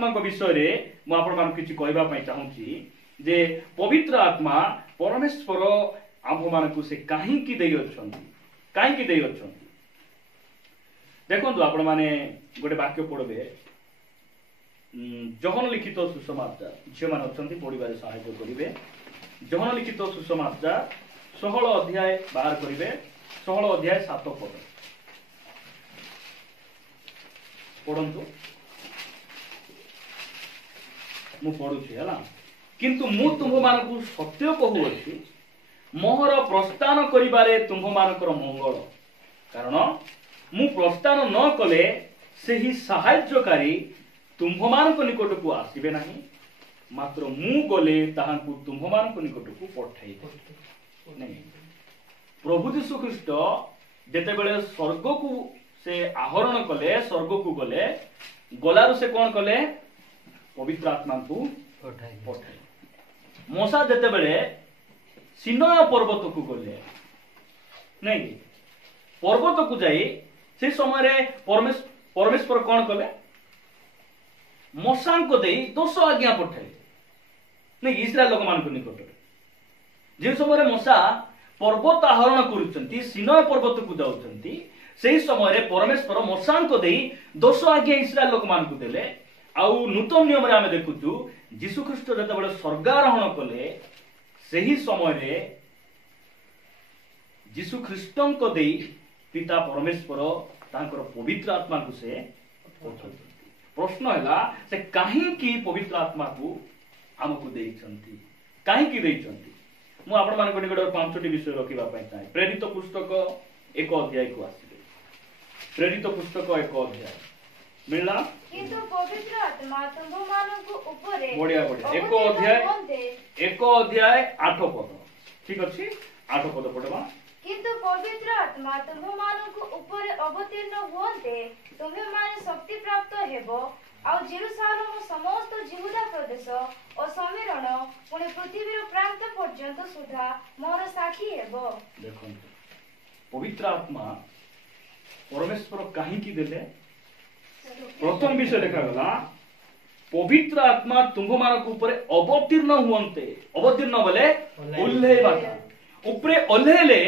आत्मा को विषय रे मु आपण मान किछि कहबा पई चाहूची जे पवित्र आत्मा परमेश्वर आम मान को से काहे की देई अछंती काहे की देई अछंती देखंतु आपण माने गोटे वाक्य पढबे जहन लिखित सुसमाचार झियो मान अछंती पढिबारे सहायता करिवे जहन लिखित सुसमाचार 16 अध्याय बाहर करिवे 16 अध्याय 7 पद पढ़ंतु मु पढ़ुछि हला किंतु मु तुम मानकु सत्य कहूछि मोहर प्रस्थान करिबारे तुम मानकर मंगल कारण मु प्रस्थान न कले सेही सहाय्यकारी तुम मानक निकट को आसीबे नाही मात्र मु गले ताहाकु तुम मानक निकट को पठाइबे नहीं प्रभु यीशु ख्रीष्ट जेते बेले स्वर्ग को से आहरण कले स्वर्ग को गले गलारु से कौन कले पवित्र आत्मा को पठाइले मूसा जेते बेले सिनाई पर्वत को गले नहीं पर्वत को जाई से समय रे परमेश्वर कौन कले मूसा को देई 200 आज्ञा पठाइले नहीं इस्राएल लोक मान को निकट जे समय रे मूसा पर्वत आहरण करूचंती सिनाई पर्वत को जाउचंती से समय रे परमेश्वर मूसा को देई 200 आज्ञा इस्राएल लोक मान को देले आउ नूतन नियम रे आमे देखुचु यीशु ख्रीष्ट जते बेले स्वर्गारोहण कले सही समय रे यीशु ख्रीष्टन को देई पिता परमेश्वर तांकर पवित्र आत्मा को से प्रश्न हैला से काहे की पवित्र आत्मा को हमकु देइछंती काहे की देइछंती मु आपण मान को निकट 5टी विषय रखिबा पई चाहे प्रेरित पुस्तक 1 अध्याय को आसीबे प्रेरित पुस्तक 1 अध्याय मिलला किंतु पवित्र आत्मा तुममानंकु उपरे बढ़िया बढ़िया 1 अध्याय 8 पद ठीक अछि 8 पद पढबा किंतु पवित्र आत्मा तुममानंकु उपरे अवतीर्ण होते तुमे माने शक्ति प्राप्त हेबो आ जेरूशलेम समस्त यहूदा प्रदेश और समीरण पुणे पृथ्वीर प्रांत पर्यंत सुधा मोर साक्षी हेबो देखो पवित्र आत्मा परमेश्वर काहे की देले प्रथम विषय देखा गला पवित्र आत्मा तुम मानक ऊपर अवतीर्ण हुवंते अवतीर्ण बोले ओल्हेबा ऊपर ओल्हेले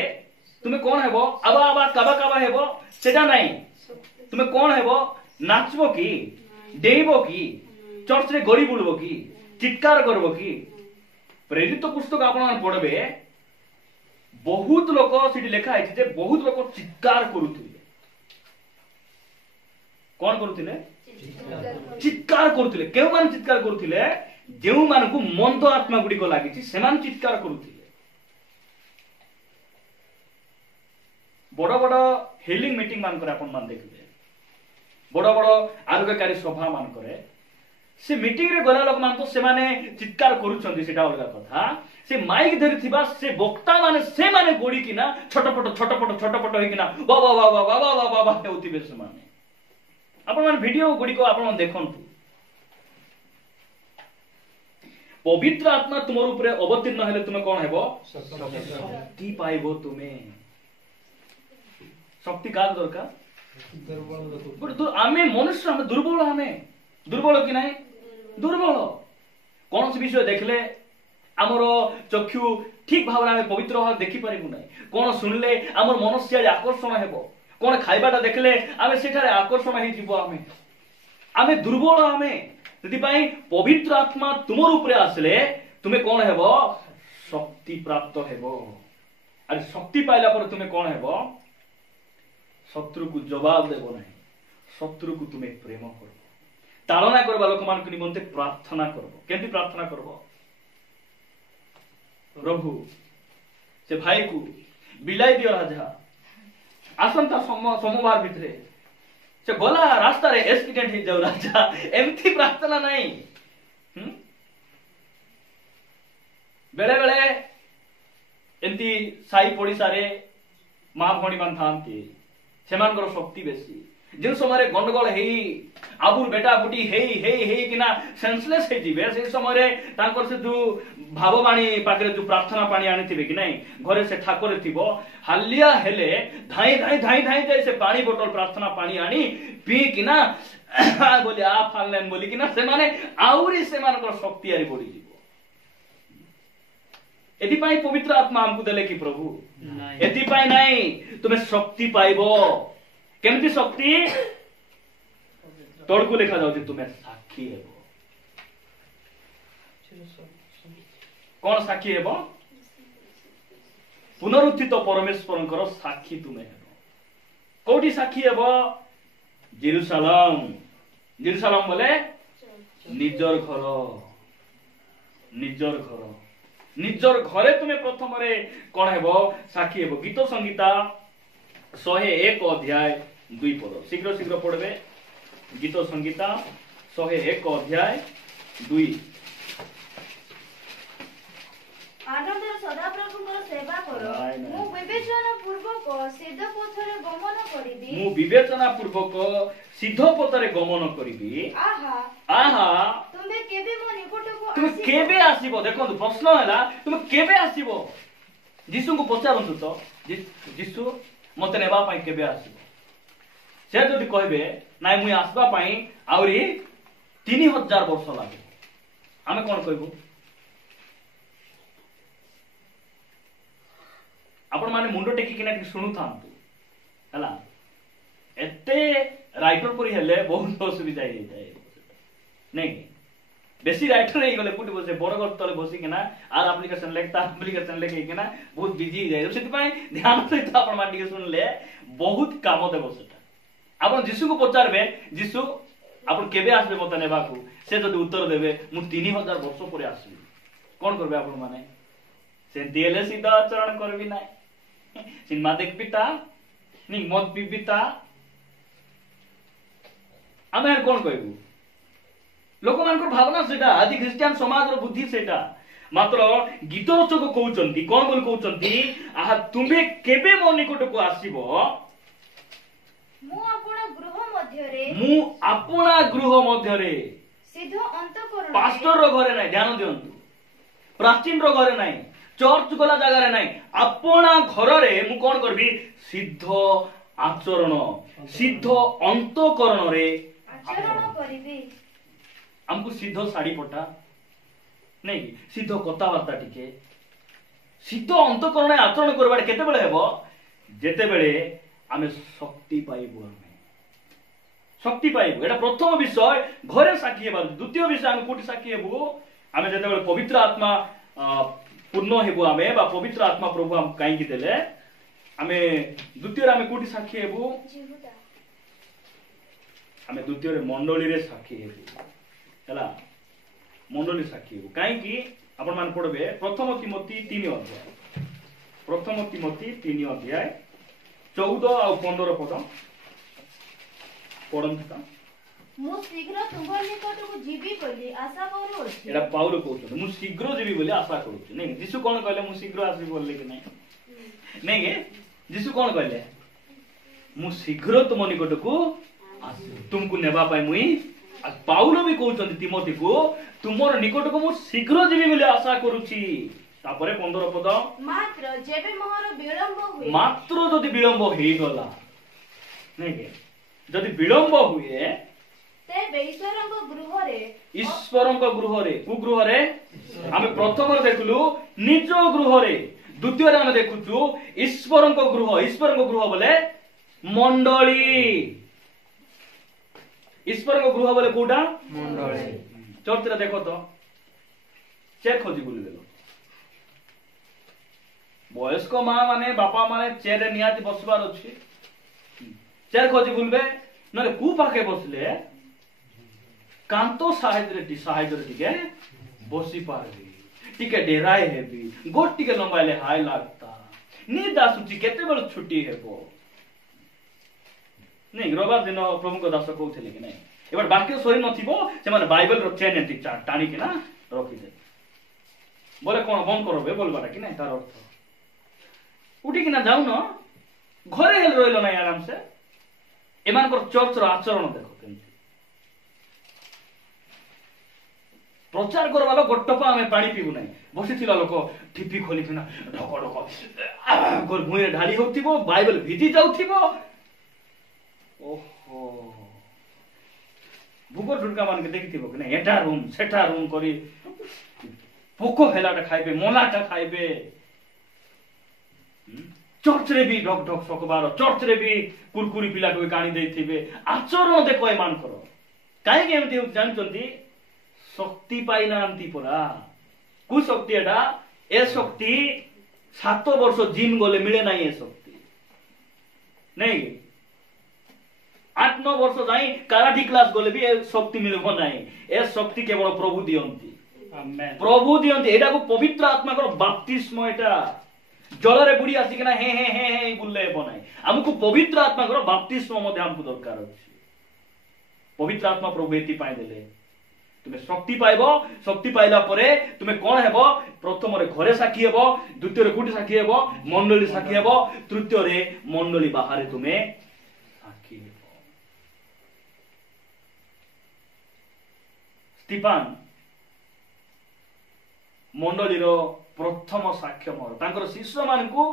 तुमे कोन हेबो आबा आबा काबा काबा हेबो सेटा नाही तुमे कोन हेबो नाचबो की डेइबो की चर्च रे गड़ी बुलबो की चित्कार करबो की प्रेरित पुस्तक आपण पढबे बहुत लोक सिटी लेखा है जे बहुत लोक चित्कार करूथिले कौन करूथिले चित्कार करूथिले केउ मान चित्कार करूथिले जेउ मान को मंद आत्मा गुडी को लागि छि सेमान चित्कार करूथिले बड़ बड़ हिलिंग मीटिंग मान करे अपन मान देखबे बड़ बड़ आरोग्यकारी सभा मान करे से मीटिंग रे गला लोक मान तो से माने चित्कार करूछंती सेटा अलगा कथा से माइक धरि थिबा से वक्ता माने गोडी किना छटपट होई किना वा वा वा वा वा वा वा वा हेउतिबे से माने आपण मान वीडियो गुडी को आपण देखंतु पवित्र आत्मा तुमर ऊपर अवतीर्ण हेले तुमे कोन हेबो शक्ति पाइबो तुमे शक्ति का दरकार दुर्बल आमे मनुष्य आमे दुर्बल कि नाही दुर्बल कौन विषय देखले आमर चक्षु ठीक भाव आमे पवित्र भाव देखि परिबु नाही कोन सुनले आमर मन से आकर्षण हेबो कोन खाइबाटा देखले आमे सेठारे आकर्षण हे जीवो आमे दुर्बल आमे जति पई पवित्र आत्मा तुमर ऊपर आसले तुमे कोन हेबो शक्ति प्राप्त हेबो अरे शक्ति पाइला पर तुमे कोन हेबो शत्रु को जवाब देबो नाही शत्रु को तुमे प्रेम करबो तालना करबा लोक मान को निमंते प्रार्थना करबो केंति प्रार्थना करबो प्रभु से भाई को बिलाई दियो राजा आसंता सोमवार भितरे से गला रास्ता रे एक्सीडेंट हे जाऊ राजा एमथि प्रार्थना नाही बेले बेले एंती साई पड़िसा रे मां भणी मान थांती सेमानकर शक्ति बेसी जो समय गंडगोल हेई आबुर बेटा बुटी हेई किना सेंसलेस हे जिवे से समय तांकर से जो भाववाणी पाखरे जो प्रार्थना पानी आनी थिबे कि नहीं घरे से ठाकुर थिबो हालिया हेले धाई जाय से पानी बोतल प्रार्थना पानी आनी पी किना बोली आ फाललेन बोली किना से माने आउरी से मानकर शक्ति आरी पड़ी जिवो एथि पाई पवित्र आत्मा हमकु देले कि प्रभु एथि पाई नाही तुमे शक्ति पाइबो केमती शक्ति तोड़कू लिखा जाउछि तुमे साक्षी हेबो कौन साक्षी हेबो पुनरुत्थित परमेश्वरंकर साक्षी तुमे हेबो कोठी साक्षी हेबो जेरुसालेम बोले निजर घरे तुमे प्रथम रे कोन हेबो साक्षी हेबो गीत संगीता 101 अध्याय 2 पद शीघ्र पढ़बे गीत संगीता 101 अध्याय 2 आनंदर सदाप्रभुଙ୍କର सेवा करो मु विवेचना पूर्वक सिद्ध पथरे गमन करिबी आहा तुमे केबे आसीबो देखो प्रश्न हैला तुमे केबे आसीबो जीसु को पचारंतु तो जीसु मते नेबा पई केबे आसीबो से जदि कहबे नाइ मुई आसबा पई आउरी 3000 वर्ष लागे आमे कोन कहबो आपण माने मुंडो टेकी किना सुनु थांतु हला एते राइटर परी हेले बहुत असुविधा हे जाय नै बेसी राइटर हे गले पुटी बसे बरगर तले बसी किना आर एप्लीकेशन लेके किना बहुत बिजी जाय सेति पय ध्यान सहित आपण मान के सुनले बहुत काम देबो सेटा आपण जीसु को पचारबे जीसु आपण केबे आसबे मते नेबाकू से जदि उत्तर देबे मु 3000 वर्ष परे आसबी कोन करबे आपण माने से दिएले सीधा आचरण करबी नाय सिनेमा देख पिता नि मत पिता आमे कोन कहबू लोक मानकर भावना सेटा आदि ख्रिस्टियन समाज रो बुद्धि सेटा मात्र गीत रचक कहउचंती कोन बोल कहउचंती आहा तुमे केबे मो निकट को आसीबो मु आपणा गृह मध्यरे सिद्ध अंतःकरण पास्टर रो घरे नाही ध्यान दियंतु प्राचीन रो घरे नाही चर्च गला जगह रे नाही आपणा घर रे मु कोन करबी सिद्ध आचरण सिद्ध अंतःकरण रे आचरण करिबी हमको सिद्ध साड़ी पटा नहीं सिद्ध कथबार्ता टिके सिद्ध अंतःकरण आचरण करबा केते बेले हेबो जेते बेले आमे शक्ति पाइबो एटा प्रथम विषय घरे साक्षी हेबा द्वितीय विषय हम कोठी साक्षी हेबो आमे जेते बेले पवित्र आत्मा पूर्ण हेबो आमे बा पवित्र आत्मा प्रभु हम काई की देले आमे द्वितीय आमे कोठी साक्षी हेबो आमे द्वितीय मंडली रे साक्षी हेबो हला मंडली साक्षी हेबो काई की आपण मान पढबे प्रथम तिमोथी 3 अध्याय 14 और 15 पद पढन था मु शीघ्र तुम निकट को जीवी बोली आशा करू अछि एटा पाउल कहउछ मु शीघ्र जीवी बोली आशा करू नै जीसु कोन कहले मु शीघ्र आसी बोलले कि नै के जीसु कोन कहले मु शीघ्र तुम निकट को आसी तुमको नेबा पाई मुई पाउल भी कहउछन तिमोथी को तुमर निकट को मु शीघ्र जीवी बोली आशा करूची तापरे 15 पद मात्र जेबे मोहर विलंब हुए मात्र जदि विलंब हेई गला नै के जदि विलंब हुए तेबे ईश्वरंक गृह रे कु गृह रे आमे प्रथम देखलु निज गृह रे द्वितीय रे आमे देखुचु ईश्वरंक गृह बोले मंडली ईश्वरंक गृह बोले कोडा मंडली चर्च रे देखो तो चेक खोजी बोली देलो वयस्क मां माने बापा माने चेयर रे नियाति बसबार अछि चेयर खोजी बोलबे नले कु पाके बसले कांतो साहित्य टिके बसी पारबी टिके डेराए हेबी गोट टिके लंबाइले हाय लागता नींद आसुची केते बेल छुट्टी हेबो नहीं रविवार दिन प्रभु को दास कहउथिले कि नहीं एबार वाक्य सही नथिबो से माने बाइबल रो चेन एति टाणी के ना रखि दे बोले कोन बंद करबे बोलबाटा कि नहीं तार अर्थ उठी कि ना जाऊ न घरे हेल रोइलो नहीं आराम से एमानकर चर्चर आचरण देख केमती प्रचार करवा लोक गोटपा आम पानी पीबू ना बसी लोक ठिपी खोली ढक ढक भूई ढाली हो बाइबल भिजी जाऊ ओहो भूक ढुड़का मान देखी कि ना एटा रूम सेटा रूम करी पोक हेलाटा खाइबे मलाटा खाइबे चर्च रे भी ढक ढक सकबार चर्च रे भी कुरकुरी पिला को काणी देथिबे आचरण देखो ए मान करो काहे के एमती जानचंती शक्ति पाई नांती परा कु शक्ति एटा ए शक्ति 7 वर्ष जिम गले मिले नाही ए शक्ति नहीं 8-9 वर्ष जाई कराटी क्लास गले भी ए शक्ति मिलबो नाही ए शक्ति केवल प्रभु दियंती आमेन प्रभु दियंती एटा को पवित्र आत्मा को बपतिस्म एटा जल रे बुड़ी आसी के ना हे हे हे हे बुल्ले बनाई हमको पवित्र आत्मा को बपतिस्म मध्ये हमको दरकार अछि पवित्र आत्मा प्रभु एति पाई देले तुमे शक्ति पाइबो शक्ति पाइला परे तुमे कोन हेबो प्रथम रे घरे साखी हेबो द्वितीय रे कुटी साखी हेबो मंडली साखी हेबो तृतीय रे मंडली बाहरे तुमे साखी हेबो स्टीफान मंडली रो प्रथम साक्ष्य मोर तांकर शिष्य मान को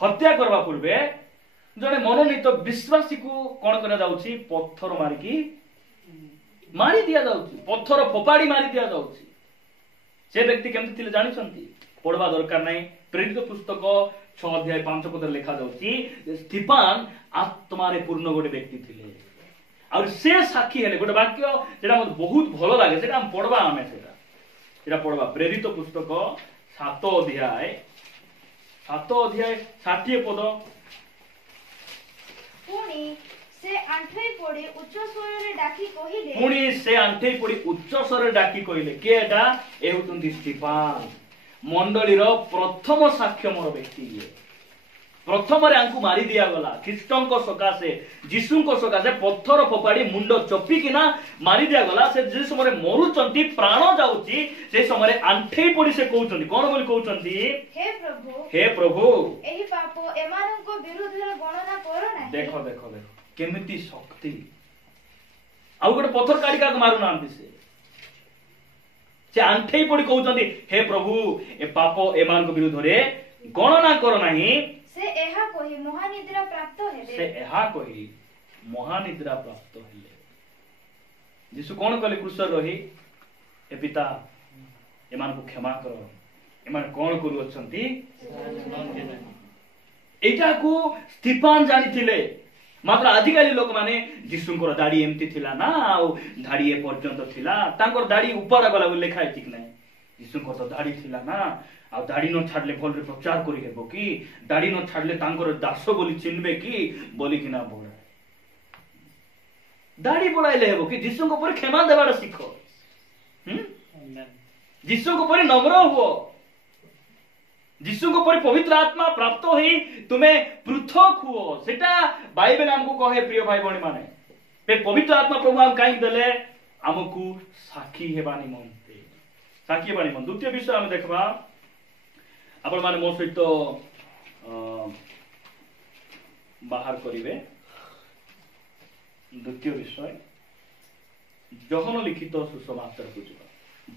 हत्या करबा पूर्वे जने मनोनीत विश्वासी को कोन करा जाउची पत्थर मारिकी मारी दिया जाउची पत्थर फोपाड़ी मारी दिया जाउची से व्यक्ति केमति थिले जानि छंती पढवा दरकार नै प्रेरित पुस्तक 6 अध्याय 5 पद लिखा जाउची स्टीफान आत्मारे पूर्ण गोटे व्यक्ति थिले और से साक्षी हेले गोटे वाक्य जेडा मते बहुत भलो लागे सेटा हम पढवा आमे सेटा पढवा प्रेरित पुस्तक 7 अध्याय 60 पद पुणी से आंठई पड़ी उच्च स्वर रे डाकी कहिले पुणी से आंठई पड़ी उच्च स्वर रे डाकी कहिले के एटा ए हुतुंदी स्टीफान मंडली रो प्रथम साक्ष्य मोर व्यक्ति ये प्रथम रे आंकु मारी दिया गला ख्रीष्टन को सकासे जीसु को सकासे पत्थर फोपाड़ी मुंड चपी किना मारी दिया गला से जे समय मरु चंती प्राण जाउची से समय आंठई पड़ी से कहउचंती कोन बोली कहउचंती हे प्रभु एही पाप एमाननको विरुद्ध रे गणना करो ना देखो देखो देखो केमिति शक्ति आउ गोटे पत्थर काढ़ी का मारू नांती से आंठई पड़ी कहउचंती हे प्रभु ए पाप एमान को विरुद्ध रे गणना करो नाही से एहा कहि महानिद्रा प्राप्त हेले यीशु कोन कहले क्रूस रही ए पिता एमान को क्षमा करो एमान कोन करू अछंती एटा को स्टीफान जानिथिले मात्र आजिकाली लोक माने यीशुंकर दाढ़ी एमती थिला ना आ दाढ़ी ए पर्यंत थिला तांकर दाढ़ी ऊपर गला लिखा है ठीक नै यीशुंकर तो दाढ़ी थिला ना आ दाढ़ी न छाडले भल रे प्रचार करि हेबो कि दाढ़ी न छाडले तांकर दास बोली चिन्हबे कि बोली कि ना बोल दाढ़ी बोलाइले हेबो कि यीशु को पर क्षमा देबार सिखो यीशु को पर नम्र हो यीशु को पर पवित्र आत्मा प्राप्त होई तुमे पृथक हो सेटा बाइबल हमको कहे प्रिय भाई बहनी माने पे पवित्र आत्मा प्रभु हम काई देले हमकु साखी हेबानी मनते साखी हेबानी मन द्वितीय विषय हम देखबा आपण माने मो सहित बाहर करिवे द्वितीय विषय जोहन लिखित सुसमाचार बुझबा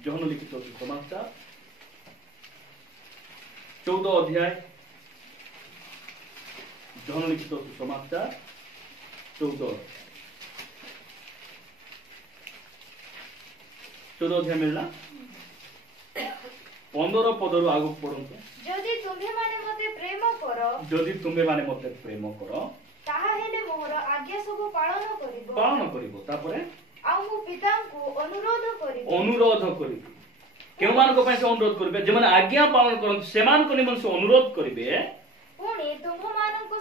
जोहन लिखित सुसमाचार 14 अध्याय जोहन लिखित सुसमाचार 14 अध्याय मिलला 15 पदरु आगु पढंतु जदि तुम्हे माने मते प्रेम करो ताहा हेले मोर आज्ञा सब पालन करिवो तापरे आ मु पिता को अनुरोध करिवो केउ मान को पैसे अनुरोध करिवे जे माने आज्ञा पालन करन से मान को निमन से अनुरोध करिवे पुणी तुम मान को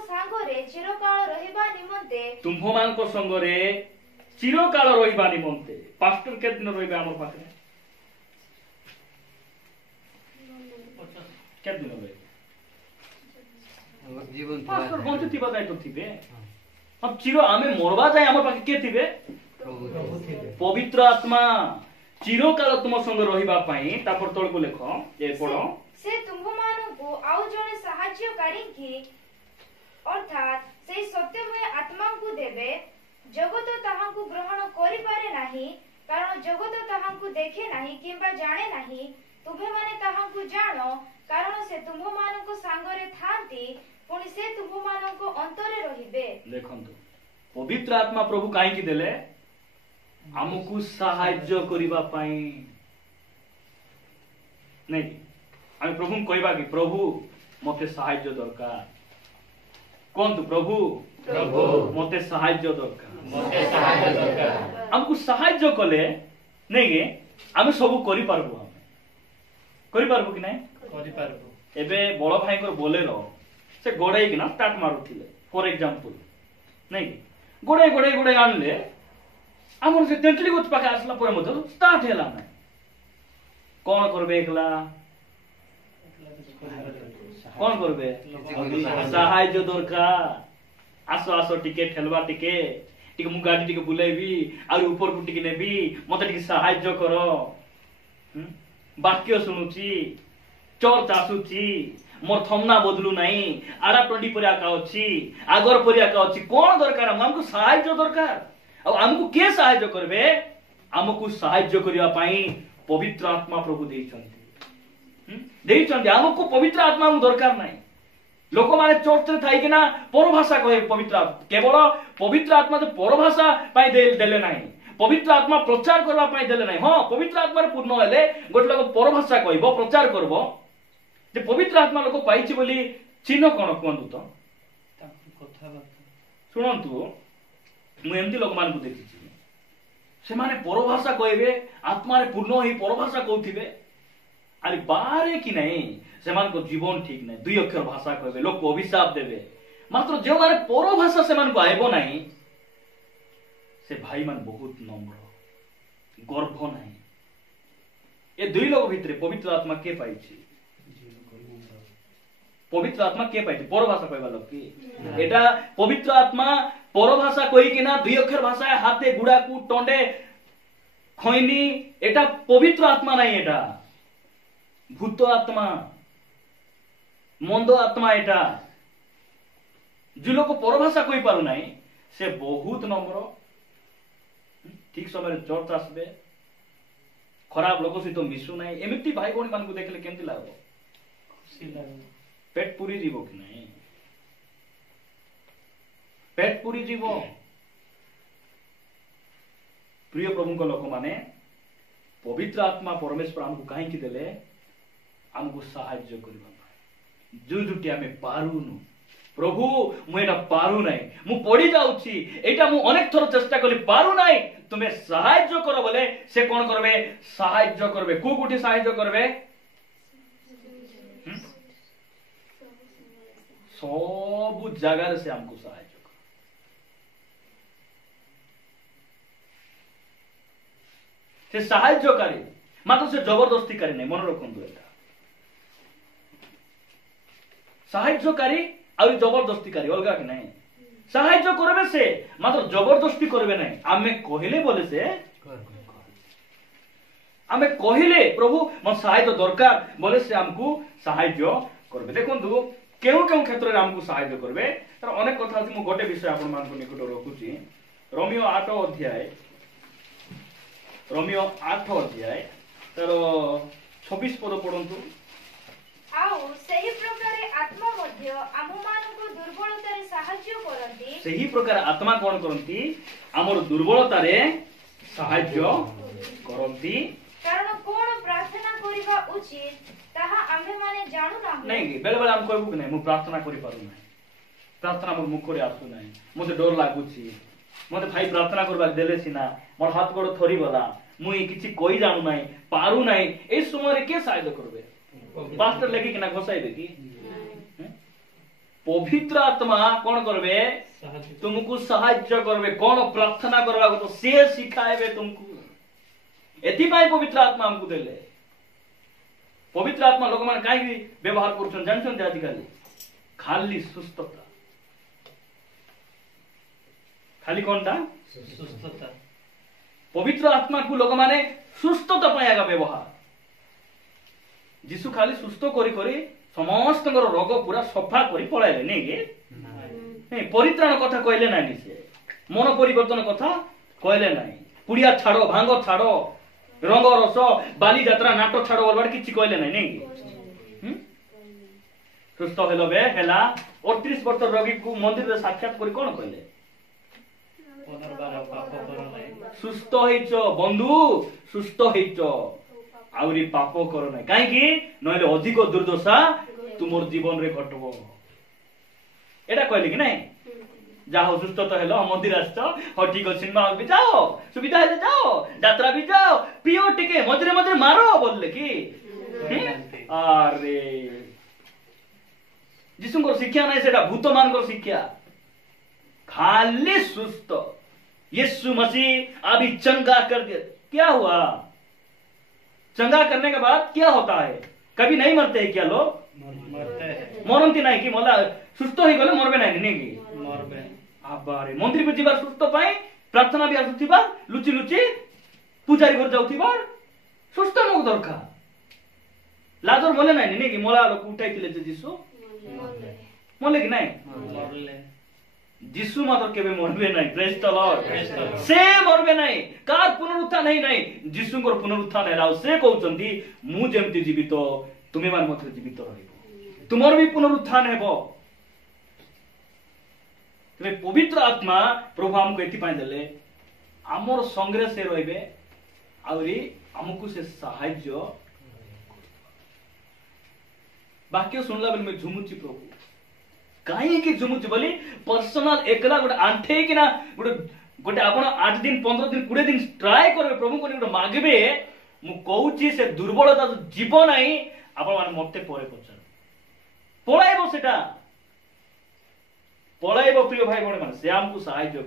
संगरे चिरकाल रहिबा निमंते पास्टर के दिन रहिबे हमर पाखरे के दिन रहिबे जीवन पास्टर बंचु थिबा जाय तो थिबे हम चिरो आमे मरबा जाय हमर पाखे के थिबे प्रभु थिबे पवित्र आत्मा चिरकाल तुम संग रहिबा पई तापर तळ को लेखो ए पढो से तुम मान को आउ जने सहाय्यकारी की अर्थात से सत्यमय आत्मा को देबे ताहांकु देखे नाही किंबा जाने नाही तुम्हे माने ताहांकु जानो कारण से तुम मानको सांगरे थांती पुणी से तुम मानको अंतरे रहिबे। देखंतु पवित्र आत्मा प्रभु काहे की देले हमकु सहाय्य करिबा पई नहीं आम प्रभु कहबा कि प्रभु मते सहाय्य दरकार कोन प्रभु प्रभु मते सहाय्य दरकार मते सहाय्य दरकार हमकु सहाय्य कले नहीं गे आमे सब करि पारबो कि नहीं करि पारबो। एबे बड़ भाई कर बोलेरो से गोड़ाई कि ना स्टार्ट मारुथिले फॉर एग्जांपल नहीं गोड़ाई गोड़ाई गोड़ाई आनले हमर से तेंतली गोच पाके आसला परे मते स्टार्ट हैला ना कोन करबे एकला कोन करबे सहाय्य दरकार आसो आसो टिके ठेलबा टिके टिके मु गाड़ी टिके बुलाइबी आ ऊपर को टिके नेबी मते टिके सहाय्य करो वाक्य सुनुची चोर चासुची मोर थमना बदलू नाही आरा टंडी परिया का अछि आगर परिया का अछि कोन दरकार हमकु सहाय्य दरकार आ हमकु के सहाय्य करबे हमकु सहाय्य करिया पई पवित्र आत्मा प्रभु देइछन्ति हमकु पवित्र आत्मा दरकार नाही लोक माने चर्च रे थाई किना परभाषा कहे पवित्र आत्मा केवल पवित्र आत्मा जे परभाषा पई देले नाही पवित्र आत्मा प्रचार करबा पई देले नाही हां पवित्र आत्मा रे पूर्ण हेले गोट लोक परभाषा कहबो प्रचार करबो जे पवित्र आत्मा लोक पाइछि बोली चिन्ह कोन कोंदु तो कथा सुनंतु मु एमती लोक मान को देखिछि से माने परभाषा कहबे आत्मा रे पूर्ण ही परभाषा कहथिबे अरे बारे कि नहीं से मान को जीवन ठीक नहीं दुई अक्षर भाषा कहबे लोक को अभिशाप देबे मात्र जे माने परभाषा से मान को आइबो नाही से भाई मान बहुत नम्र गर्भ नाही ए दुई लोक भितरे पवित्र आत्मा के पाइछि पवित्र आत्मा के पाइछि परभाषा कहबा लोक की एटा पवित्र आत्मा परभाषा कहि किना दुई अक्षर भाषा हाथे गुडा को टंडे खैनी एटा पवित्र आत्मा नाही एटा भूत आत्मा मंद आत्मा एटा जो लोक परभाषा कहि पारु नाही से बहुत नम्र ठीक समय चर्च आसबे खराब लोक सहित मिसु नाही एमिति भाई भौणी मान को देखले केमति लागो खुशी लागो पेट पूरी जीवो कि नहीं पेट पूरी जीवो प्रिय प्रभु को लोक माने पवित्र आत्मा परमेश्वर हमको काहे कि देले हमको सहाय्य करबा जुजुटी आमे पारुनु प्रभु मु एटा पारु नाही मु पड़ी जाउची एटा मु अनेक थर चेष्टा कली पारु नाही तुमे सहाय्य करो बोले से कोन करबे सहाय्य करबे को गुटी सहाय्य करबे सब जगह से हमको सहाय्य कर से सहाय्यकारी मात्र से जबरदस्ती नहीं मन रखु एटा सहाय्यकारी और जबरदस्तीकारी अलगा कि नहीं सहाय्य करबे से मात्र जबरदस्ती करबे नहीं आमे कहले बोले से आमे कहले प्रभु म सहाय्य दरकार बोले से हमको सहाय्य करबे देखंतु केउ केउ क्षेत्र रे हमको सहाय्य करबे तर अनेक कथा अछि मु गोटे विषय आपन मान को निकट रखुची रोमियो 8 अध्याय रोमियो 8 अध्याय तर 26 पद पढंतु आउ सही प्रकार आत्मा मध्य आमुमानकु दुर्बलता रे सहाय्य करंती सही प्रकार आत्मा कोन करंती हमर दुर्बलता रे सहाय्य करंती कारण कोन प्रार्थना करिबा उचित ताहा आमे माने जानु ना नहीं बेले बेले हम कहबो कि नहीं मु प्रार्थना करि पारु नहीं प्रार्थना मोर मुख रे आसु नहीं मते डर लागुची मते भाई प्रार्थना करबा देले सिना मोर हाथ गोड़ थरी गला मु किछि कोई जानु नहीं पारु नहीं ए समय रे के सहाय्य करबे पास्टर लेके किना घोसाइबे की पवित्र आत्मा कोन करबे तुमको सहाय्य करबे कोन प्रार्थना करबा को तो से सिखाएबे तुमको एति पाई पवित्र आत्मा हमको देले पवित्र आत्मा लोक मान काई व्यवहार करछन जानछन आजिकाली खाली सुस्तता खाली कोनटा सुस्तता पवित्र आत्मा को लोक माने सुस्तता पायागा व्यवहार जीसु खाली सुस्त करी करी समस्त रोग पूरा सफा करी पळाइले नै गे नहीं परित्राण कथा कहले नानी से मन परिवर्तन कथा कहले नाही पुड़िया छाड़ो भांग छाड़ो रंग रस बाली यात्रा नाटक छाड़ बोलबार किछि कहले नै नै सुस्थ हेलो बे हेला 38 वर्ष रोगी को मंदिर रे साक्षात करी कोन कहले पुनर्बार पाप करो नाही सुस्थ हेचो बंधु सुस्थ हेचो आउरी पाप करो नै काहे कि नहले अधिक दुर्दशा तुमर जीवन रे घटबो एटा कहले कि नै जाओ सुस्थ तो हेलो मंदिर आछो हो ठीक अछि सिनेमा हॉल भी जाओ सुविधा है जाओ यात्रा भी जाओ पियो टिके मजरे मजरे मारो बोलले कि अरे जिसुंकर शिक्षा नहीं सेटा भूत मानकर शिक्षा खाली सुस्त यीशु मसीह अभी चंगा कर दिया क्या हुआ चंगा करने के बाद क्या होता है कभी नहीं मरते हैं क्या लोग मरते हैं मरती नहीं कि मला सुस्त ही गले मरबे नहीं नहीं कि मरबे आबारे मंदिर पे जीवार सुस्त पाए प्रार्थना भी आसुथिबा लुचि लुचि पूजारी घर जाउथिबा सुस्त लोक दरकार लाजर बोले नहीं नहीं कि मला लोक उठाइथिले जे यीशु मरले कि नहीं मरले यीशु मात्र केबे मरबे नहीं प्रेज द लॉर्ड से मरबे नहीं कार पुनरुत्थान नहीं यीशुଙ୍କର पुनरुत्थान है राव से कहउचंती मु जेमति जीवित तुमे मान मत जीवित रहइबो तुमर भी पुनरुत्थान हेबो तबे पवित्र आत्मा प्रभु हमको एति पाइ देले हमर संग्रह से रहइबे आउरी हमकु से सहाय्य वाक्य सुनला बेले में झुमुची प्रभु काहे कि झुमुची बोली पर्सनल एकला गोटे आंठे कि ना गोटे आपण 8 दिन 15 दिन 20 दिन ट्राई करबे प्रभु को गोटे मागबे मु कहूची से दुर्बलता जीव नाही आपण माने मते परे पछन पळाइबो सेटा पळाइबो प्रिय भाई बणे माने से हमकु सहाय्य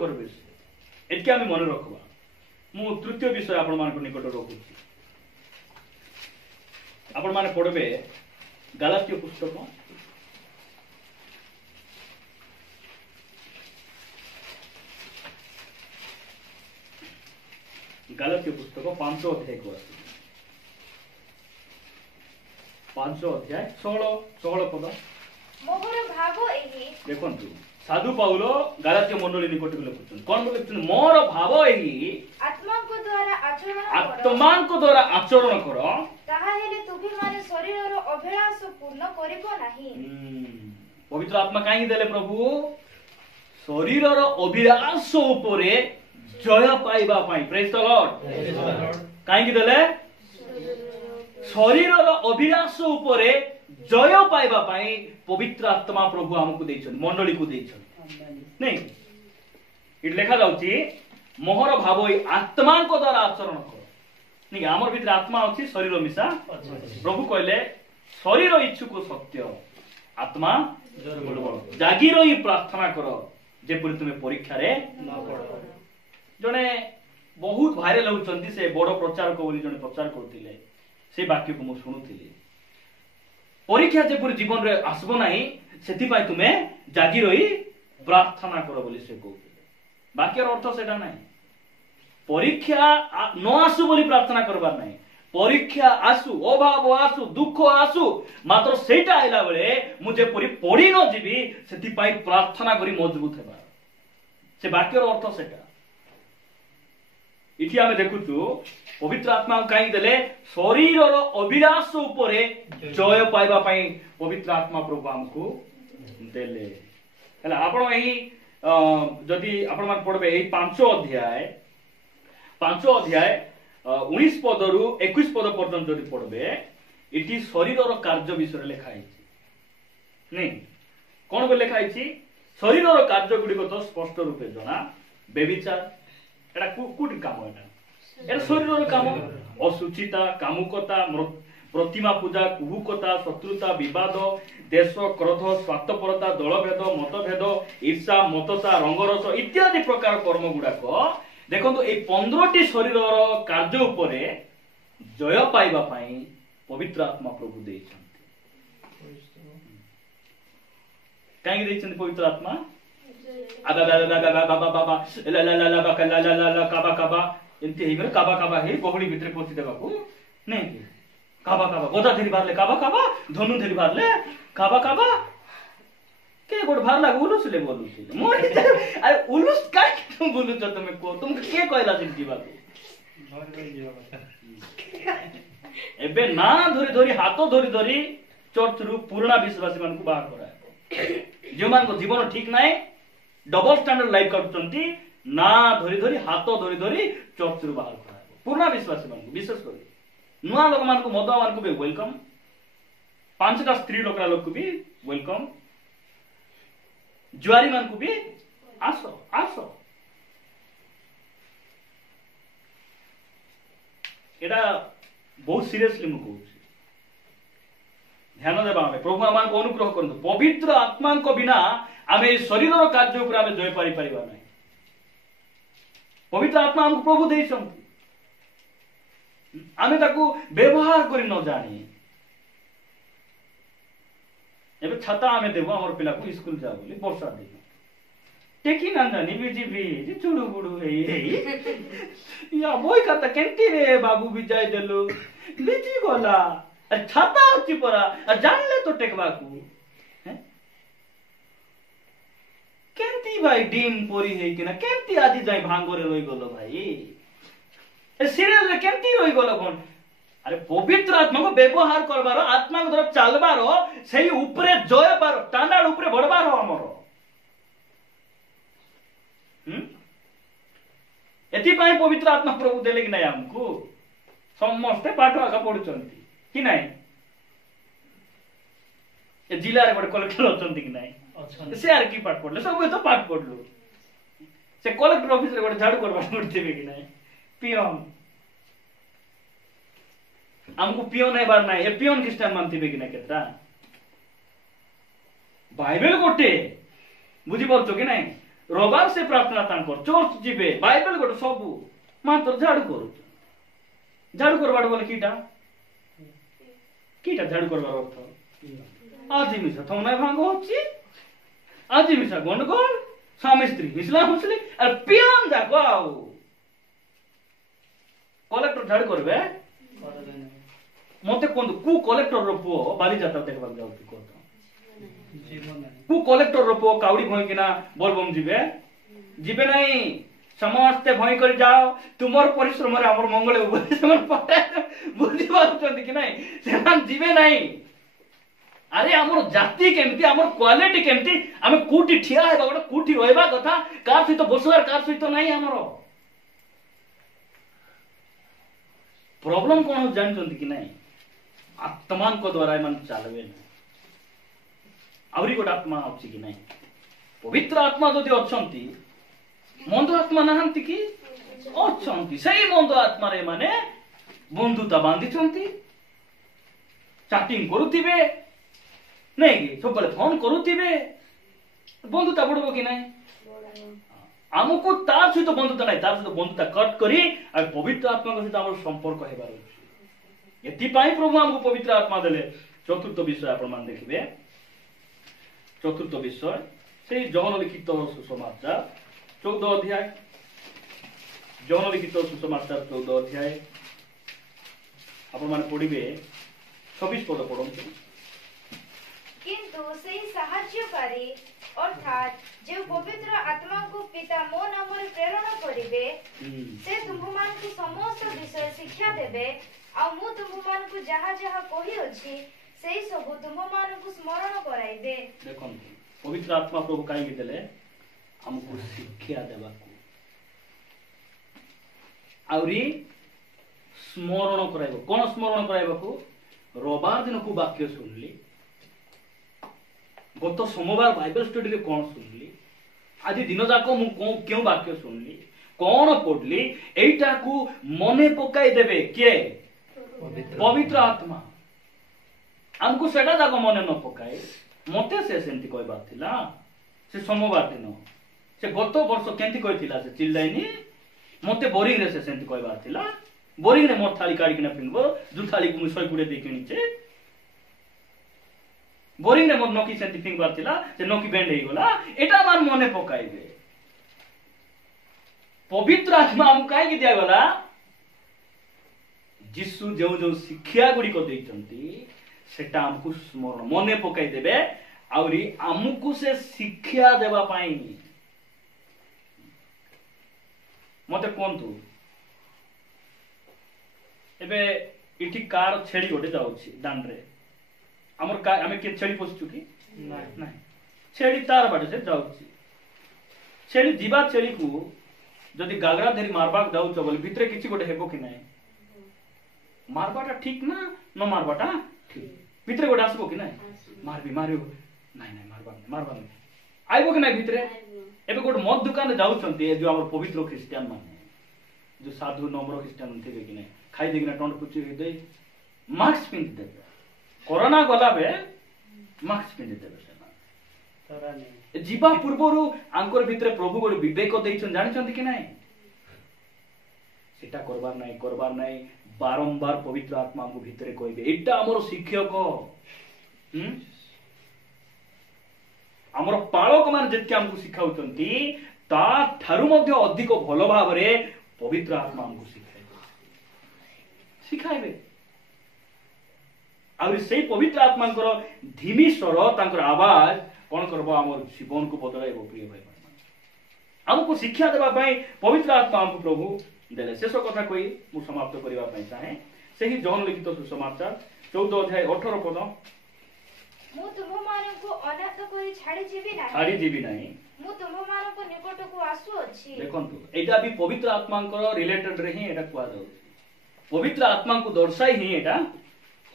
करबे एतके हम मन रखबा मु तृतीय विषय आपण मान को निकट रखुची आपण माने पढबे गालात्य पुस्तक गालात्य पुस्तक 5 अध्याय को 5 अध्याय 16 पद मोहर भाव एही देखंतु साधु पाउलो गालात्य मंडली निकट लिखुछन कोन लिखुछन मोर भाव एही आत्मा को द्वारा आचरण करो ताहा हेले तुभी माने शरीर रो अभिलाष पूर्ण करिबो नाही पवित्र आत्मा काहे देले प्रभु शरीर रो अभिलाष उपरे जय पाइबा पाई प्रेज द लॉर्ड काहे देले शरीर रो अभिलाष उपरे जय पाइबा पाई पवित्र आत्मा प्रभु हमको देछन मंडली को देछन नहीं इट लिखा जाउची मोहर भावई आत्मा को द्वारा आचरण करो नहीं हमर भीतर आत्मा अछि शरीर मिसा प्रभु कहले शरीर इच्छुक सत्य आत्मा दुर्बल जागी रही प्रार्थना करो जेपरि तुमे परीक्षा रे न पड़ो जने बहुत भाइरल होचंती से बड़ प्रचारक बोली जने प्रचार करथिले से वाक्य को मु सुनुथिली परीक्षा जेपरि जीवन रे आसबो नाही सेति पाई तुमे जागी रही प्रार्थना करो बोली से कहथिले वाक्यर अर्थ सेटा नाही परीक्षा न आसु बोली प्रार्थना करबार नाही परीक्षा आसु अभाव आसु दुख आसु मात्र सेटा आइला बेले मु जेपरि पड़ी न जीवी सेति पाई प्रार्थना करी मजबूत हेबा से वाक्यर अर्थ सेटा इति आमे देखुछु पवित्र आत्मा काई देले शरीर रो अभिलाष उपरे जय पाइबा पाई पवित्र आत्मा प्रभु हमको देले हला आपण एही जदि आपण मान पढबे एही 5 अध्याय 19 पद रु 21 पद पर्यंत जदि पढबे इति शरीर रो कार्य विषय लेखा आइछि नहीं कोन बे लेखा आइछि शरीर रो कार्य गुडी को तो स्पष्ट रूपे जणा बेविचार एटा कुकुट काम एटा शरीर रो काम असुचिता कामुकता प्रतिमा पूजा कुहुकता शत्रुता विवाद देश क्रोध स्वार्थपरता दलभेद मतभेद ईर्षा मतसा रंगरस इत्यादि प्रकार कर्म गुड़ाक देखो ये 15टी शरीर कार्य उपरे जय पाइबा पाई पवित्र आत्मा प्रभु कहीं पवित्र आत्मा गहड़ी भितर पशि देवाक नहीं काबा काबा गदा धरी बाहरले काबा काबा धनु धरी बाहरले काबा काबा के गोड बाहर लाग उलुस ले बोलुस मोर अरे उलुस का तुम बोलु छ तुम को तुम के कहला से जीवा एबे ना धरी धरी हाथ धरी धरी चर्च रु पुराना विश्वासी मान को बाहर करा जो मान को जीवन ठीक नाय डबल स्टैंडर्ड लाइफ करछंती ना धरी धरी हाथ धरी धरी चर्च रु बाहर करा पुराना विश्वासी मान को विशेष कर नुआ लोक मान को मदुआ मान को भी वेलकम पांचटा स्त्री लोकरा लोक को भी वेलकम जुआरी मान को भी आसो आसो एटा बहुत सीरियसली मु कहूँ ध्यान देवा प्रभु आम को अनुग्रह करते पवित्र आत्मा को बिना आम शरीर कार्य उपर आम जय पारि परिबा नहीं पवित्र आत्मा हमको प्रभु देइछंती आमे ताकू व्यवहार करि न जानी एबे छाता आमे देबो हमर पिला को स्कूल जा बोली वर्षा दिन टेकी ना जानी बिजी भी चुड़ू गुड़ू हेई या बोई कता केंती रे बाबू भी जाय देलु बिजी गला छाता अछि परा जानले तो टेकबा को केंती भाई डीम पोरी हेई किना केंती आदि जाय भांगरे रोई गलो भाई ए सीरियस रे केंती रोई गलो कोन अरे पवित्र आत्मा को व्यवहार करबारो आत्मा को तरफ चलबारो सेही ऊपरे जय बारो स्टैंडर्ड ऊपरे बढ़बारो हमरो एथिपाई पवित्र आत्मा प्रभु देले कि नहीं हमको समस्ते पाठ आगा पढुचंती कि नहीं ए जिल्ला रे बड कलेक्टर अछंती कि नहीं से आर की पाठ पढले सब तो पाठ पढलु से कलेक्टर ऑफिस रे बड झाड़ू करबा पड़थिबे कि नहीं पियन हमको पियन है बार नहीं ए पियन क्रिश्चियन मानथिबे कि नहीं केता बाइबल गोटे बुझी बोलछो कि नहीं रविवार से प्रार्थना तांकर चर्च जीवे बाइबल गोटे सबू मात्र झाड़ू करू झाड़ू करबार बोले कीटा कीटा झाड़ू करबार अर्थ आज मिसा थोना भांग होची आज मिसा गंडगोल स्वामी स्त्री मिसला मुसली और पियन जाको आउ कलेक्टर झाड़ू करबे मते कोन कु कलेक्टर रो पो बाली जात्रा देखबा जाउती को कु कलेक्टर रो पो काउडी भई किना बोलबम जीवे जीवे नहीं समस्त भई कर जाओ तुमर परिश्रम रे हमर मंगल उबे समर पटे बुद्धि बातुचंती कि नहीं सेमान जीवे नहीं अरे हमर जाति केमती हमर क्वालिटी केमती हम कुटी ठिया हेबा गोटे कुटी रहबा कथा कार सहित बसुआर कार सहित नहीं हमर प्रॉब्लम कोन हो जानचंती कि नहीं आत्मान को द्वारा मन चलबे नहीं आवरी गोटे आत्मा अछि कि नहीं पवित्र आत्मा जदि अछंती मंद आत्मा नहंती कि अछंती सही मंद आत्मा रे माने बंधुता बांधिचंती चैटिंग करूथिबे नहीं कि सब बेले फोन करूथिबे बंधुता बढ़बो कि नहीं हमको तार सहित बंधुता नहीं तार सहित बंधुता कट करी आ पवित्र आत्मा सहित हमर संपर्क हेबार अछि एतिपाई प्रभु हमको पवित्र आत्मा देले चतुर्थ विषय आपण मान देखिबे चतुर्थ विषय से जौन लिखित सुसमाचार 14 अध्याय जौन लिखित सुसमाचार 14 अध्याय आपण माने पढिबे 26 पद पढंतु किंतु सही साहाय्यकारी अर्थात जो पवित्र आत्मा को पिता मो नाम रे प्रेरण करिवे से तुममान को समस्त विषय शिक्षा देबे आ मु तुममान को जहा जहा कहि अछि सेही सब तुममान को स्मरण कराइबे देखो पवित्र आत्मा प्रभु काई देले हमको शिक्षा देबा को आउरी स्मरण कराइबो कोन स्मरण कराइबो को रविवार दिन को वाक्य सुनली गत सोमवार बाइबल स्टडी रे कोन सुनली आज दिन जाको मु क्यों वाक्य सुनली कोन पढली एटा को मने पकाई देबे के पवित्र आत्मा हमको सेटा जाको मने न पकाए मते से सेंती कहबार थिला से सोमवार दिन से गत वर्ष केंती कहथिला से चिल्लाइनी मते बोरिंग रे से सेंती कहबार थिला बोरिंग रे मोर थाली काडी किना पिनबो जु थाली को 100 गुडे दे किनिचे बोरिंग रे मोर नोकी सेंती पिनबार थिला से नोकी बेंड हेई गला एटा मार मने पकाइबे पवित्र आत्मा हम काई कि दिया गला जिसु जो जो शिक्षा गुडी को देइचंती सेटा हमको स्मरण मने पकाई देबे आउरी हमको से शिक्षा देबा पाई मते कोन तू एबे इठी कार छेड़ी गोटे जाउछि दांड रे हमर आमे के छेड़ी पोसछु कि नहीं छेड़ी तार बाटे से जाउछि छेड़ी जीवा छेड़ी को जदि गागरा धरी मारबाक जाउछ बोले भितरे किछि गोटे हेबो कि नहीं मारबाटा ठीक ना न मारबाटा ठीक भितरे गोटे आसबो कि नहीं मारियो नहीं मारबा आइबो कि नहीं भितरे एबे गोटे मद दुकान रे जाउछंती जो हमर पवित्र ख्रिस्टियन माने जो साधु नम्र ख्रिस्टियन थिबे कि नहीं खाई देकिना टंड कुची दे मास्क पिंध देबे कोरोना गला बे मास्क पिंध देबे से जीवा पूर्वरु आंकर भितरे प्रभु गोटे विवेक दैछन जानिछंती कि नहीं सेटा करबार नहीं बारंबार पवित्र आत्मा को भितरे कहबे एटा हमर शिक्षक हमर पालक मान जेते हमकु सिखाउचंती ता ठारु मध्ये अधिक भलो भाबरे पवित्र आत्मा हमकु सिखाइबे आउरी सेही पवित्र आत्मांकर धीमी स्वर तांकर आवाज कोन करबो हमर जीवन को बदलाइबो प्रिय भाई हमकु शिक्षा देबा पई पवित्र आत्मा हमकु प्रभु देले शेष कथा कहि मु समाप्त करिबा पई चाहे सेही जॉन लिखित सुसमाचार 14 अध्याय 18 पद मु तुम मानकु अनाथ करी छाडी जीवी नाही मु तुम मानकु निकट को आसु अछि देखंतु एटा भी पवित्र आत्मांकर रिलेटेड रे ही एटा कुआ जाउ पवित्र आत्मा को दर्शाई ही एटा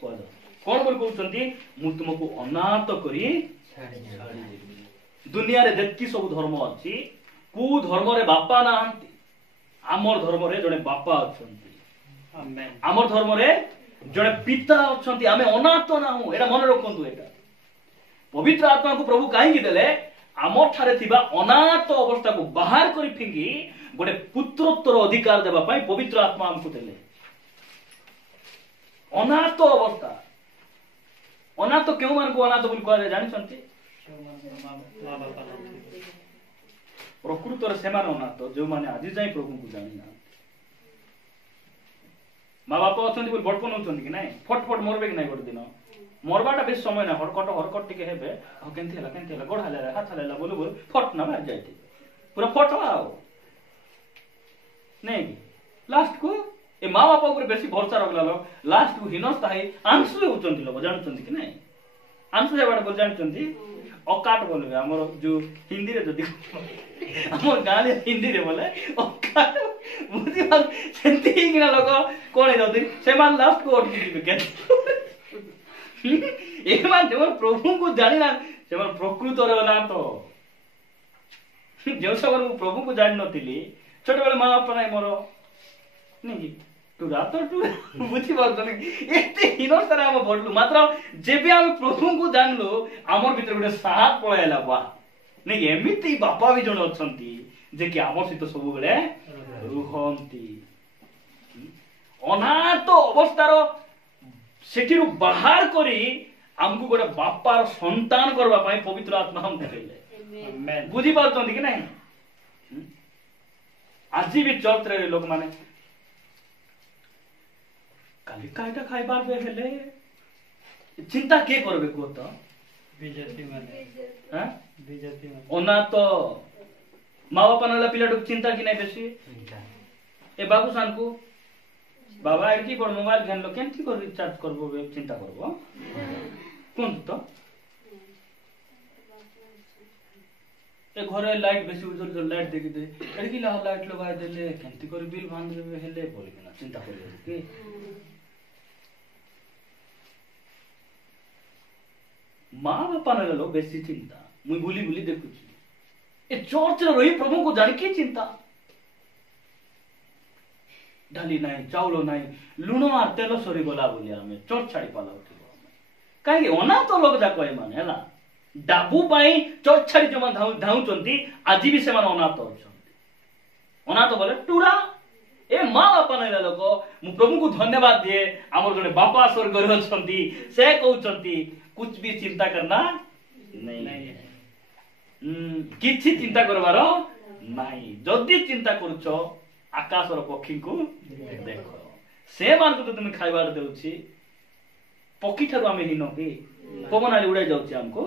कुआ जाउ कोन बोल कहउचंती मु तुमको अनाथ करी छाडी दुनिया रे जेतकी सब धर्म अछि कु धर्म रे बापा नाहंती आमर धर्म रे जने बापा अछंती आमेन आमर धर्म रे जने पिता अछंती आमे अनाथ नाहु एटा मन रखंतु एटा पवित्र आत्मा को प्रभु काहे कि देले आमर ठारे थिबा अनाथ अवस्था को बाहर करी फिंगी गोटे पुत्रत्वर अधिकार देबा पई पवित्र आत्मा हमकु देले अनाथ अवस्था अनाथ क्यों मान को अनाथ बोली कहले जानिसंती प्रकृतर सेमान अनाथ जो माने आज जाई प्रभु को जानि ना माँ बापा अछंती बोली बडपन होचंती कि नाही फटफट मरबे कि नाही गोटे दिन मरबाटा बेस समय ना हरकट टिके हेबे आ केंती हला गोड़ हला हाथ हला बोल फट ना मार जायती पूरा फट आओ नहीं लास्ट को ए माँ बापा ऊपर बेसी भरोसा रखला लो लास्ट को हिनस्ता है आंसू होचंती लोग जानचंती कि नहीं आंसू हेबाटा बोल जानचंती अकाट बोलबे हमर जो हिंदी रे जदी हमर गाले हिंदी रे बोले अकाट बुझी बात सेंती किना लोग कोन जदी सेमान लास्ट को अटकी दिबे के एमान जेमन प्रभु को जानिना सेमन प्रकृत रे ना तो जो सब प्रभु को जान नथिली छोटे बेले मां बाप नाही मोर नहीं तू रात तू बुझी बात नहीं एते हिनस्ता हम बडलु मात्र जेबे हम प्रभु को जानलो हमर भीतर गोटे साहस पळायला बा नहीं एमिति बापा भी जण अछंती जे कि हमर सहित सब बेले रुहंती अनाथ अवस्थार सेठिरु बाहर करी हमकु गोटे बापार संतान करबा पई पवित्र आत्मा हम देले आमेन बुझी पाउछंती कि नहीं आज भी चर्च रे लोक माने काली काईटा खाइबार बे हेले चिंता के करबे को तो बीजेपी माने हां बीजेपी माने ओना तो माँ बापा नाला पिलाटो चिंता कि नहीं बेसी ए बाबू सान को बाबा एडकी पर मोबाइल घेन लो केंती कर रिचार्ज करबो चिंता करबो कोन तो ए घरे लाइट बेसी उजल लाइट देखि दे एडकी ला लाइट लगाय देले केंती कर बिल भान देबे हेले बोली ना चिंता करबो के माँ बापा नाला लो बेसी चिंता मुई भूली भूली देखुची ए चर्च रे रही प्रभु को जानि के चिंता डाली नहीं चाउल नहीं लुण आ तेल सरी गला बोली आमे चर्च छाड़ी पाला उठिबो काहे अनाथ लोग जा कहे माने हला डाबू पाई चर्च छाड़ी जमा धाउ चंती आज भी से मान अनाथ होचंती अनाथ बोले टूरा ए माँ बापा नहीं लोक मु प्रभु को धन्यवाद दिए हमर जने बापा स्वर्ग रे अछंती से कहउचंती कुछ भी चिंता करना नहीं किछि चिंता करबार नहीं जदी चिंता करूछो आकाशर पक्षी को देखो से मान को तो तुम खाइबार देउछि पक्षी ठारो आमे हिनो कि पवन आले उड़ाई जाउछि हमको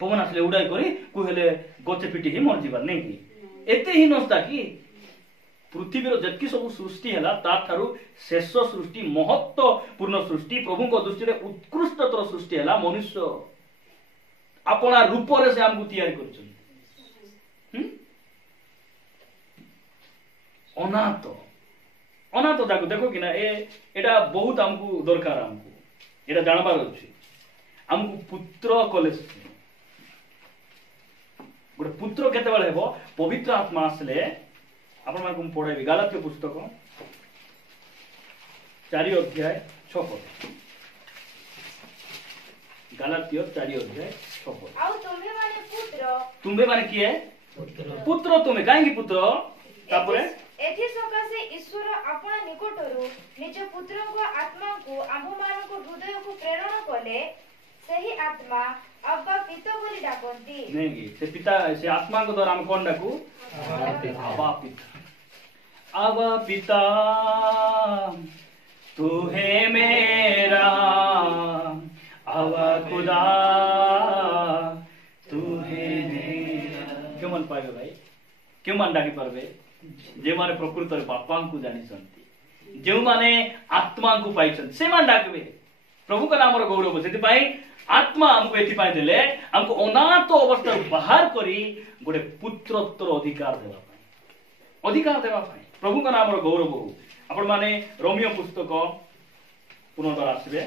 पवन आसले उड़ाई करी को हेले गचे पिटी ही मर जिबार नहीं कि एते हिनस्ता कि पृथ्वीर जति सब सृष्टि है ताठारु शेष सृष्टि महत्वपूर्ण सृष्टि प्रभु दृष्टि उत्कृष्टतर सृष्टि है मनुष्य अपना रूप से आमको तैयारी कर अनाथ अनाथ जाको देखो कि ना एटा बहुत आमको दरकार आमको एटा जानबार अछि आमको पुत्र कले गोटे पुत्र केते बेले हेबो पवित्र आत्मा आसले आपण मानकु पढाइबी गलात्य पुस्तक 4 अध्याय 6 पद गलात्य 4 अध्याय 6 पद आउ तुम्हे माने किए पुत्र तुम्हे काहेकि पुत्र तापरे एथि सकासे ईश्वर आपण निकटरू निज पुत्र को आत्मा को आम्भ मान को हृदय को प्रेरण कले सही आत्मा अब्बा पिता बोली डाकंती नहीं से पिता से आत्मा को द्वारा हम कौन डाकू अब्बा पिता अब्बा पिता तू है मेरा अब्बा खुदा तू है मेरा क्यों मन पाएगा भाई क्यों मन डाकी पारबे जे माने प्रकृत बापा को जानी संती जो माने आत्मा को पाइछन से मान डाकबे प्रभु का नाम रो गौरव सेति पाई आत्मा हमको एथि पाई देले हमको अनाथ अवस्था बाहर करी गोटे पुत्रत्वर अधिकार देवा पाई प्रभु का नाम रो गौरव हो आपण माने रोमियो पुस्तक पुनर्बार आसीबे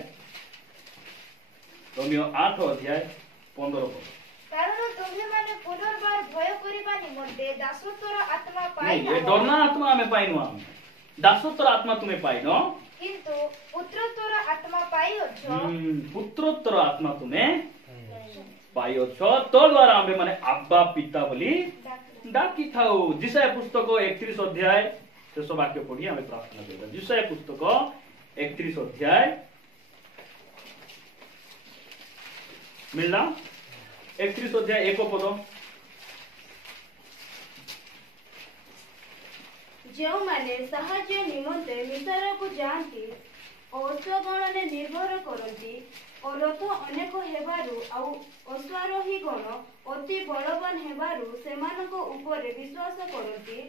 रोमियो 8 अध्याय 15 पद कारण तुम्हें माने पुनर्बार भय करिबा निमंते दासत्वर आत्मा पाई नहीं ये डरना आत्मा हमें पाइनु हम दासत्वर आत्मा तुम्हें पाइनो किंतु पुत्रत्वर आत्मा पाइयो पुत्रत्वर आत्मा तुम्हें पाइयो तो द्वारा हमें माने अब्बा पिता बोली डाकी थाओ जिसाय पुस्तक 31 अध्याय शेष वाक्य पढ़ी हमें प्रार्थना करबा जिसाय पुस्तक 31 अध्याय मिलना 31 अध्याय 1 पद जो माने साहाଯ୍ୟ निमंते मिसर को जानती अश्वगण ने निर्भर करती और रथ अनेक हेबारु आउ अश्वारोही गण अति बलवान हेबारु सेमानक ऊपर विश्वास करती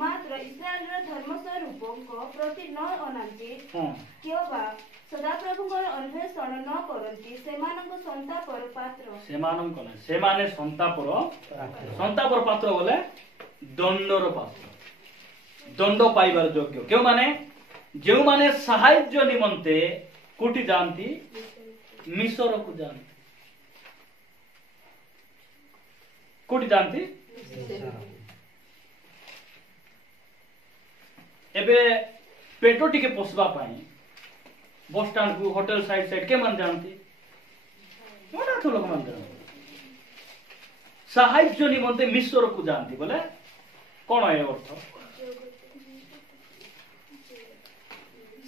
मात्र इस्राएल धर्म स्वरूप को प्रति न अनांती क्योबा सदाप्रभुଙ୍କର अन्वेषण न करती सेमानक संतापर पात्र सेमानक न सेमाने संतापर पात्र बोले दंडर पात्र दंड पाइबार योग्य क्यों माने जो माने साहाय्य निमंते कोठी जानती मिसर को जानती कोठी जानती एबे पेटो टिके पोसबा पाई बस स्टैंड को होटल साइड के मन जानती मोटा तो लोग मन जानती साहाय्य निमंते मिसर को जानती बोले कौन है अर्थ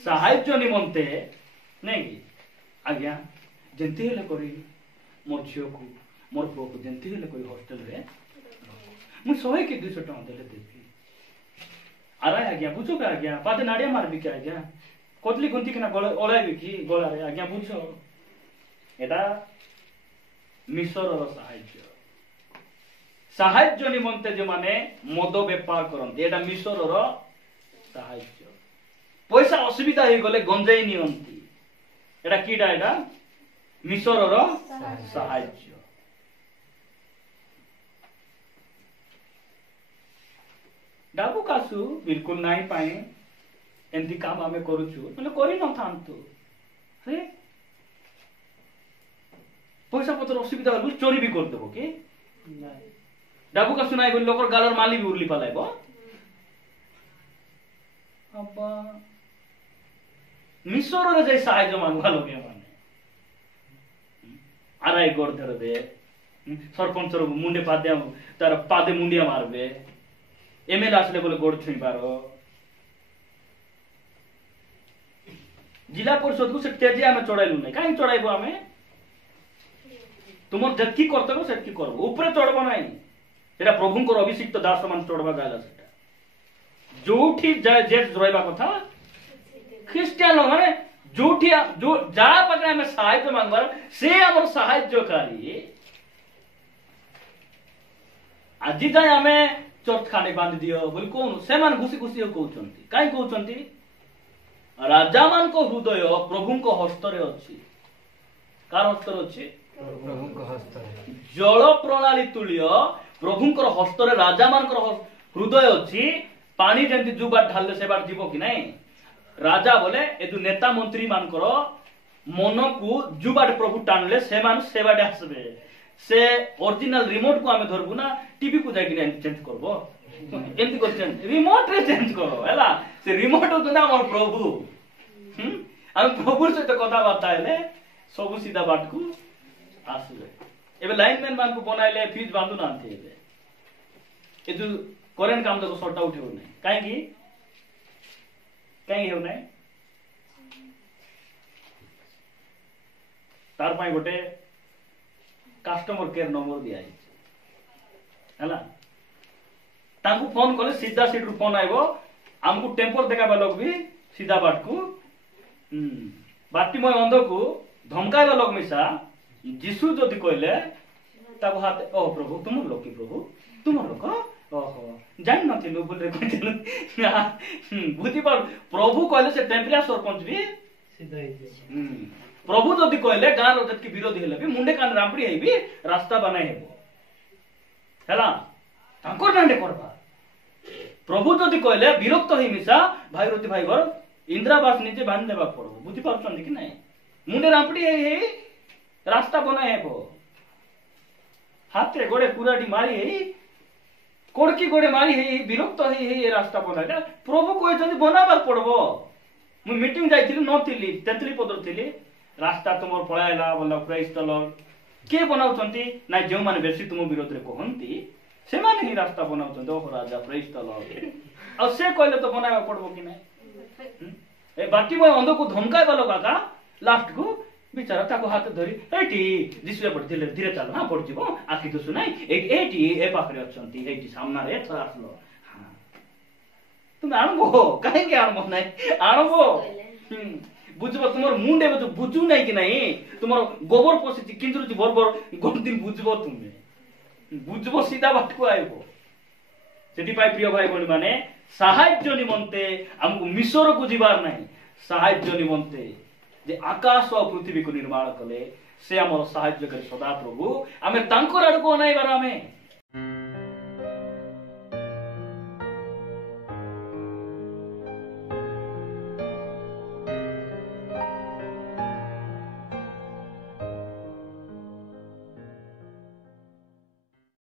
साहाय्य निमंते नहीं कि आज्ञा जंती हेले करी मोर झियो को मोर पुओ को जंती हेले कोई हॉस्टल रे मु 100 के 200 टका देले देबी अरे आज्ञा बुझो का आज्ञा पादे नाड़िया मारबी के आज्ञा कोतली गुंती के ना गला ओलाइबी की गला रे आज्ञा बुझो एटा मिसर रो साहाय्य निमंते जे माने मद व्यापार करन एटा मिसर रो साहाय्य पैसा असुविधा हो गले गंजाई नियंती एटा कीटा एटा मिसर रो साहाय्य डाबू कासु बिल्कुल नहीं पाए एंती काम आमे करूछु मतलब करी न थांतु हे पैसा पत्र असुविधा हो चोरी भी कर देबो के डाबू कासु नाही बोल लोकर गालर माली भी उरली पालाइबो अब्बा मिसर रे जे साहाय्य मांगवा लोगे माने आराई गोड़ धर दे सरपंच रो मुंडे पादे तार पादे मुंडिया मारबे एमएलए आसले बोले गोड़ छुई पारो जिला परिषद को से तेजी आमे चढ़ाइलु नै काई चढ़ाइबो आमे तुम जत्की कर्तव्य सेटकी करबो ऊपर चढ़बो नै एटा प्रभुंकर अभिषिक्त दास मान चढ़बा गाला सेटा जोठी जे रहबा कथा ख्रिस्टियन माने जोठी जो जा पकड़े हमें सहायता मांगबार से हमर सहायताकारी आज जाय हमें चर्च खाने बांधि दियो बोली कौन से मान घुसी घुसी कहउछंती काई कहउछंती राजा मान को हृदय प्रभु को हस्तरे अछि कार हस्तरे अछि प्रभु को हस्तरे जल प्रणाली तुल्य प्रभुंकर हस्तरे राजा मानकर हृदय अछि पानी जेंति जुबा ढालले से बार जीवो कि नहीं राजा बोले ए जो नेता मंत्री मानकर मन को जुबाट प्रभु टाणले से मान सेवाडे आसबे से ओरिजिनल रिमोट को आमे धरबु ना टीवी को जाई चेंज करबो एंति क्वेश्चन रिमोट रे चेंज करो हैला से रिमोट हो ना हमर प्रभु हम प्रभु से तो कथा बाता हेले सब सीधा बाट को आसले एबे लाइनमैन मान को बनाइले फ्यूज बांधु नांथे एबे ए जो करेंट काम तो शॉर्ट आउट हो नै काई हो नै तार पाई गोटे कस्टमर केयर नंबर दिया हैला तांको फोन कले सीधा सीट रु फोन आइबो हमको टेम्पर देखाबा लोग भी सीधा बाट को बाटीमय अंध को धमकाइबा लोग मिसा जीशु जदि कहले ताको हाथ ओ प्रभु तुम लोग की प्रभु तुम लोग ओहो जान नथिलु बोल रे कहथिलु बुझी पर प्रभु कहले से टेम्परिया सरपंच भी सीधा ही प्रभु जदि कहले गाँ रो जति विरोधी हेले भी मुंडे कान रामपड़ी हेबी रास्ता बनाई हेबो हैला तांको डांडे करबा प्रभु जदि कहले विरक्त होई मिसा भाई रोती भाई घर इंद्रावास नीचे बांध देबा पड़ो बुझी पाउछन कि नहीं मुंडे रामपड़ी हे रास्ता बनाई हेबो हाथे गोड़े कुराडी मारी हे कोड़की गोड़े मारी हे विरक्त हे रास्ता बनाइला प्रभु कहछन बनाबार पड़बो मु मीटिंग जाइथिलि नथिलि तेतली पदर थिलि रास्ता तुमर पळाइला बोला प्राइस द लॉर्ड के बनाउछंती ना जे माने बेसी तुम विरोध रे कहंती से माने ही रास्ता बनाउछंती ओ राजा प्राइस द लॉर्ड और से कहले तो बनाबा पड़बो कि नै ए बाटी में अंध को धमकाय वाला काका लास्ट को बिचारा ताको हाथ धरी एटी जिसुए पड़ धीरे धीरे चल हां पड़ जीवो आखि तो सुनाई एटी ए पाखरे अछंती एटी सामना रे थरा आसलो हां तुम आनबो काहे के आनबो नै आनबो बुझबो तुमर मुंडे में तो बुझू नहीं कि नहीं तुमर गोबर पसी किंतु बरबर गोट दिन बुझबो तुमे बुझबो सीधा बात को आइबो सेठी पाई प्रिय भाई बहन माने साहाय्य निमंते हमको मिशर को जीवार नहीं साहाय्य निमंते जे आकाश और पृथ्वी को निर्माण कले से हमर साहाय्य करे सदा प्रभु आमे तांकर आड़ को नहीं बार आमे